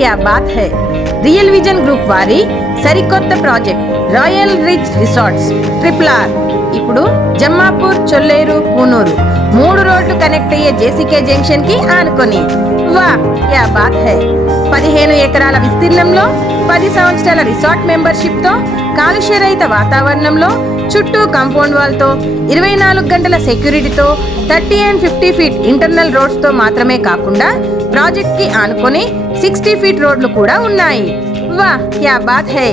क्या बात है రియల్ విజన్ గ్రూప్ వారి సరికొత్త project royal rich resorts triple ఇప్పుడు జమ్మాపూర్, చొల్లేరు, పూనూరు 3 రోడ్లు కనెక్ట్ అయ్యే జేసీకే జంక్షన్ కి ఆనుకొని వా క్యా బాత్ హై 15 ఎకరాల విస్తీర్ణంలో 10 సంవత్సరాల రిసార్ట్ మెంబర్షిప్ తో కాలుష్య రహిత వాతావరణంలో చుట్టూ కాంపౌండ్ వాల్ తో 24 గంటల సెక్యూరిటీతో 30 and 50 ఫీట్ ఇంటర్నల్ రోడ్స్ తో మాత్రమే కాకుండా ప్రాజెక్ట్ కి ఆనుకొని 60 ఫీట్ రోడ్లు కూడా ఉన్నాయి. వా క్యా బాత్ హై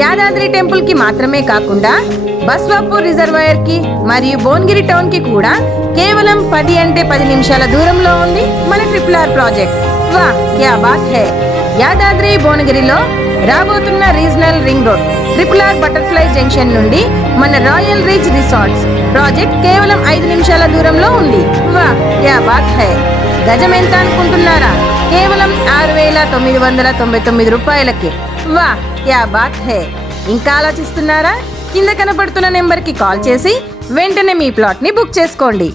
యాదాద్రి టెంపుల్ కి మాత్రమే కాకుండా బస్వాపూర్ రిజర్వాయర్ కి మరియు భువనగిరి టౌన్ కి కూడా కేవలం 10 అంటే 10 నిమిషాల దూరంలో ఉంది మన ట్రిపుల్ ప్రాజెక్ట్. వా క్యా బాత్ హై యాదాద్రి భువనగిరిలో రాబోతున్న regional ring road triple butterfly junction నుండి మన రాయల్ రిచ్ రిసార్ట్స్ ప్రాజెక్ట్ కేవలం 5 నిమిషాల దూరంలో ఉంది. వా క్యా బాత్ హై గజం ఎంత అనుకుంటున్నారా? కేవలం 6,999 రూపాయలకి. వా క్యా బాత్ హై ఇంకా ఆలోచిస్తున్నారా? కింద కనబడుతున్న నెంబర్కి కాల్ చేసి వెంటనే మీ ప్లాట్ని బుక్ చేసుకోండి.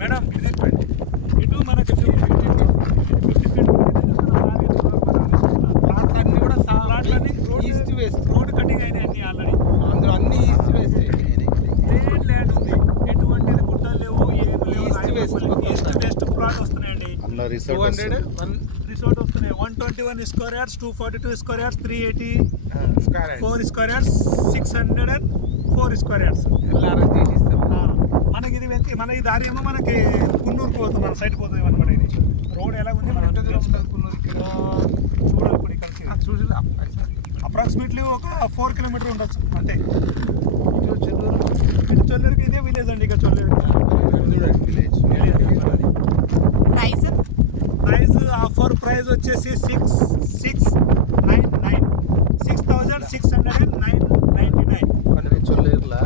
మేడం ఇటు మనకి ప్లాట్లన్నీ కూడా ప్లాట్లన్నీ ఈస్ట్ వెస్ట్ రోడ్ కటింగ్ అయినాయి అన్ని ఆల్రెడీ. అందులో అన్ని ఈస్ట్ వెస్ట్ ప్లేన్ ల్యాండ్ ఉంది, ఎటువంటిది గుట్టలు లేవు, ఏం లేవు. ఈస్ట్ వెస్ట్ ప్లాట్ వస్తున్నాయండి. 200 రిసార్ట్ వస్తున్నాయి. 121 square yards, 242 square yards, 380 4 square yards, 604 square yards. మనకి ఇది మన ఈ దారి ఏమో మనకి కున్నూరుకు పోతుంది, మన సైడ్ పోతుంది అనమాట. ఇది రోడ్ ఎలా ఉంది మన కున్నూరుకి చూడాలి. ఇక్కడ చూసి అప్రాక్సిమేట్లీ ఒక 4 కిలోమీటర్ ఉండొచ్చు అంతే. ఇటు చొల్లేరుకి ఇదే విలేజ్ అండి. ఇక చొల్లేరు ప్రైస్ ఆఫర్ ప్రైస్ వచ్చేసి 6,699 6,699. చొల్లేరులా